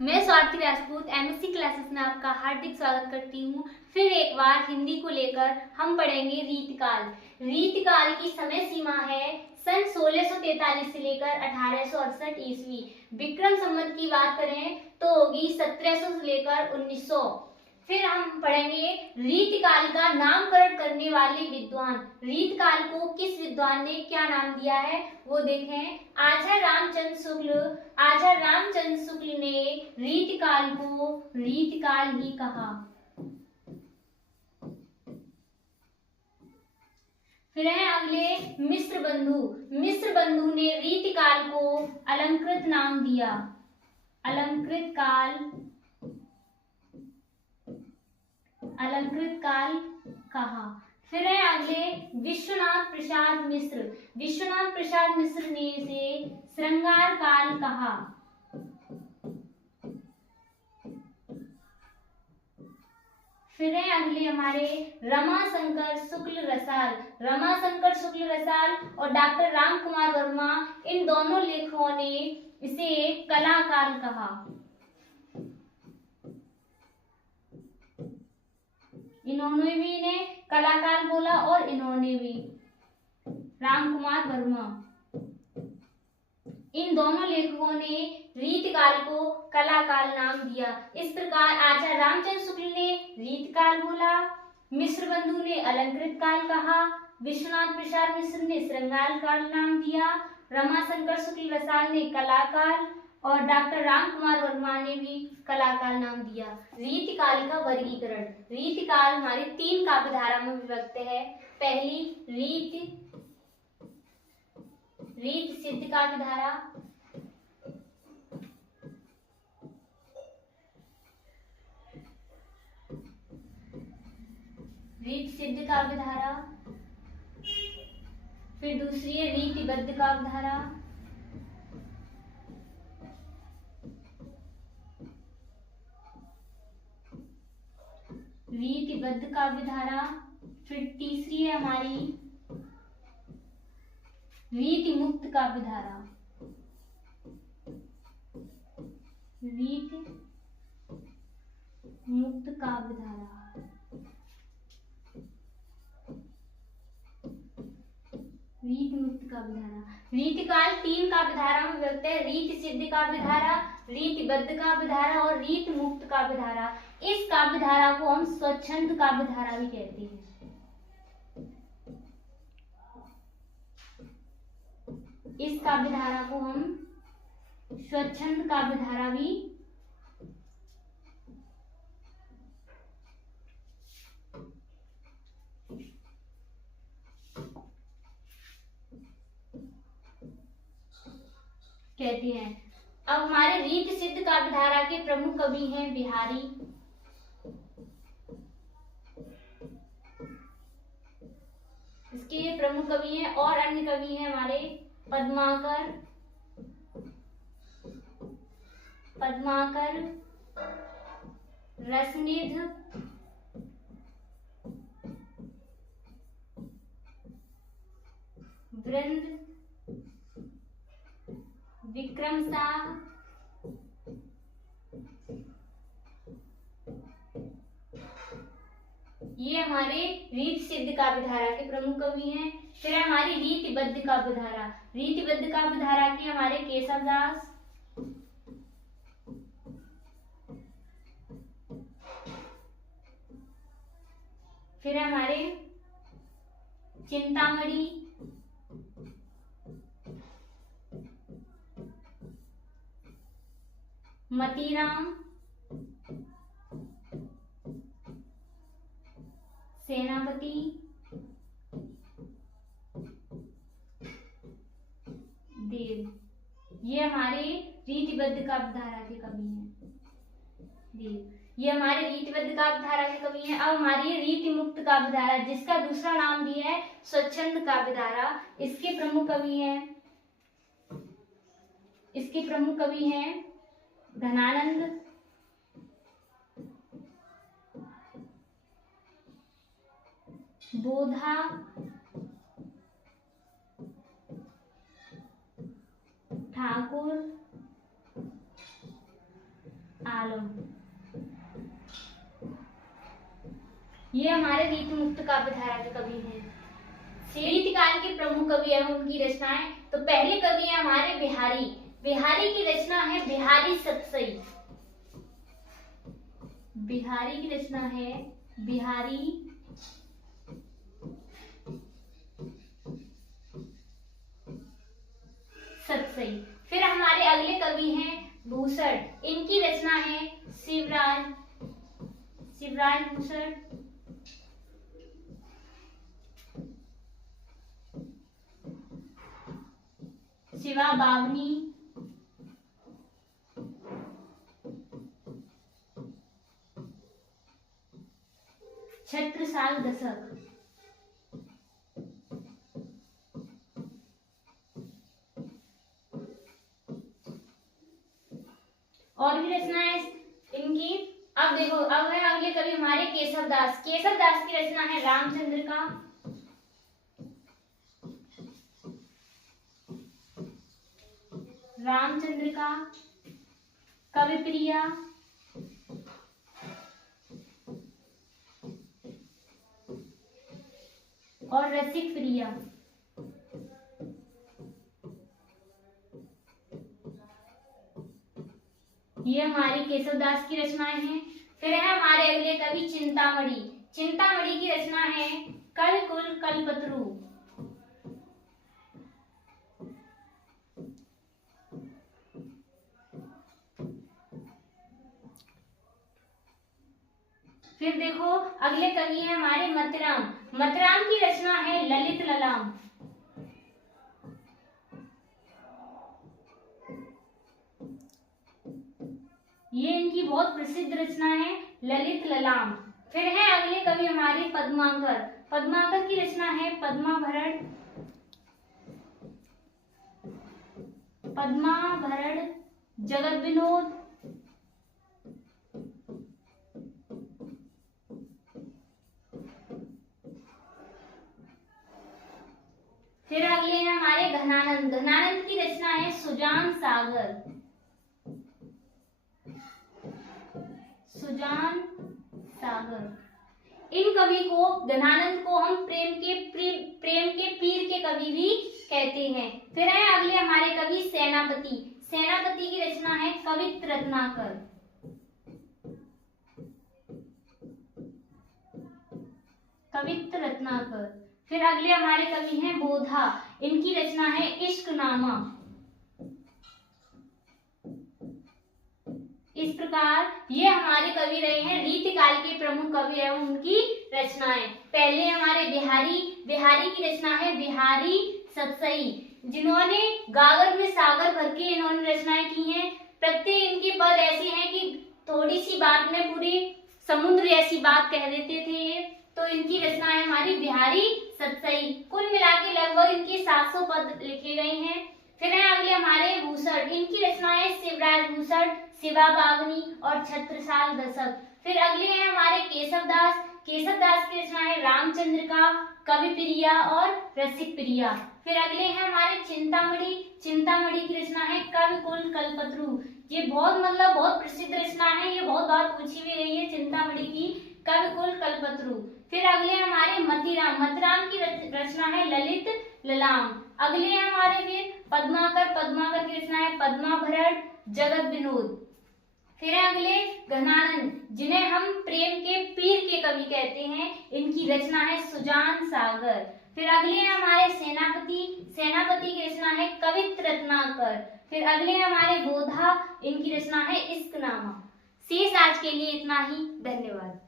मैं Swati Rajput MSc classes में आपका हार्दिक स्वागत करती हूँ। फिर एक बार हिंदी को लेकर हम पढ़ेंगे रीतिकाल। रीतिकाल की समय सीमा है सन 1643 से लेकर 1868 ईस्वी। विक्रम संवत की बात करें तो होगी 1700 से लेकर 1900। फिर हम पढ़ेंगे रीतिकाल का नामकरण करने वाले विद्वान। रीतिकाल को किस विद्वान ने क्या नाम दिया है वो देखें। आचार्य रामचंद्र शुक्ल ने रीतिकाल को रीतिकाल ही कहा। फिर है अगले मिश्र बंधु ने रीतिकाल को अलंकृत नाम दिया, अलंकृत काल कहा। फिर है अगले विश्वनाथ प्रसाद मिश्र ने इसे श्रृंगार काल कहा। फिर है अगले हमारे रमाशंकर शुक्ल रसाल और डॉक्टर राम कुमार वर्मा, इन दोनों लेखकों ने इसे कला काल कहा। इन्होंने भी इन्हें कलाकाल बोला और इन्होंने भी, राम कुमार वर्मा, इन दोनों लेखकों ने रीतिकाल को कलाकाल नाम दिया। इस प्रकार आचार्य रामचंद्र शुक्ल ने रीतिकाल बोला, मिश्र बंधु ने अलंकृत काल कहा, विश्वनाथ प्रसाद मिश्र ने श्रृंगार काल नाम दिया, रमाशंकर शुक्ल रसाल ने कलाकाल और डॉक्टर राम कुमार वर्मा ने भी कलाकाल नाम दिया। रीतिकाल का वर्गीकरण। रीतिकाल हमारी 3 काव्यधारा में विभक्त है। पहली रीत सिद्ध काव्यधारा, फिर दूसरी है रीतिबद्ध काव्यधारा, फिर तीसरी है हमारी रीति मुक्त काव्यधारा। रीतिकाल 3 काव्यधारा में विभक्त है। रीति सिद्ध काव्यधारा, रीतिबद्ध काव्यधारा और रीति मुक्त काव्यधारा। इस काव्यधारा को हम स्वच्छंद काव्यधारा भी कहते हैं। इस काव्यधारा को हम स्वच्छंद काव्यधारा भी कहते हैं। अब हमारे रीति सिद्ध काव्यधारा के प्रमुख कवि हैं बिहारी, इसके प्रमुख कवि हैं, और अन्य कवि हैं हमारे पद्माकर, रसनिध, वृंद, विक्रम साह, ये हमारे रीति सिद्ध काव्यधारा के प्रमुख कवि हैं। फिर हमारी रीतिबद्ध काव्यधारा के हमारे केशवदास, फिर हमारे चिंतामणि, मतीराम, सेनापति, देव, ये हमारे रीतिबद्ध काव्यधारा के कवि हैं। ये हमारे रीतिबद्ध काव्यधारा के कवि हैं। अब हमारी रीति मुक्त काव्यधारा, जिसका दूसरा नाम भी है स्वच्छंद काव्यधारा, इसके प्रमुख कवि हैं धनानंद, बोधा, ठाकुर, आलम। ये हमारे रीतिमुक्त काव्यधारा के कवि हैं। रीतिकाल के प्रमुख कवि एवं उनकी रचनाएं। तो पहले कवि है हमारे बिहारी। बिहारी की रचना है बिहारी सतसई। बिहारी की रचना है बिहारी सतसई। फिर हमारे अगले कवि हैं भूषण। इनकी रचना है शिवराज भूषण। शिवा बावनी। छत्रसाल दशक। और भी रचनाएं इनकी। अब देखो, अब है अगले कवि हमारे केशवदास। केशवदास की रचना है रामचंद्र का। रामचंद्र का कवि प्रिया और रसिक प्रिया। ये हमारी केशवदास की रचनाएं हैं। फिर है हमारे अगले कवि चिंतामणि। चिंतामणि की रचना है कलकुल कल्पतरु। फिर देखो अगले कवि हैं हमारे मतराम। मतराम की रचना है ललित ललाम। ये इनकी बहुत प्रसिद्ध रचना है ललित ललाम। फिर है अगले कवि हमारे पद्माकर। पद्माकर की रचना है पद्माभरण। पद्माभरण जगत विनोद। फिर अगले हैं हमारे घनानंद। घनानंद की रचना है सुजान सागर। सुजान सागर। इन कवि को, घनानंद को हम प्रेम के पीर के कवि भी कहते हैं। फिर है अगले हमारे कवि सेनापति। सेनापति की रचना है कवित्र रत्नाकर। कवित्र रत्नाकर। फिर अगले हमारे कवि हैं बोधा। इनकी रचना है इश्कनामा। इस प्रकार ये हमारे कवि रहे हैं रीतिकाल के प्रमुख कवि एवं उनकी रचनाएं। पहले हमारे बिहारी की रचना है बिहारी सतसई, जिन्होंने गागर में सागर भर के इन्होंने रचनाएं की हैं। प्रत्येक इनके पद ऐसे हैं कि थोड़ी सी बात में पूरी समुद्र ऐसी बात कह देते थे ये। तो इनकी रचना है हमारी बिहारी सतसई। कुल मिला के लगभग इनके 700 पद लिखे गए हैं। फिर है अगले हमारे भूषण। इनकी रचना है शिवराज भूषण, शिवा बावनी और छत्रसाल दशक। फिर अगले हैं हमारे केशवदास। केशवदास की रचना है रामचंद्र का कवि प्रिया और रसिक प्रिया। फिर अगले हैं हमारे चिंतामणि। चिंतामणि की रचना है कविकुल कल्पतरु। ये बहुत प्रसिद्ध रचना है, ये बहुत बार पूछी भी गई है चिंतामणि की कविकुल कल्पतरु। फिर अगले हमारे मतीराम। मतीराम की रचना है ललित ललाम। अगले हमारे फिर पद्माकर। पद्माकर की रचना है पद्माभरण जगत विनोद। फिर अगले घनानंद, जिन्हें हम प्रेम के पीर के कवि कहते हैं। इनकी रचना है सुजान सागर। फिर अगले हमारे सेनापति। सेनापति की रचना है कवित्र रत्नाकर। फिर अगले हमारे बोधा। इनकी रचना है इश्कनामा। शेष आज के लिए इतना ही। धन्यवाद।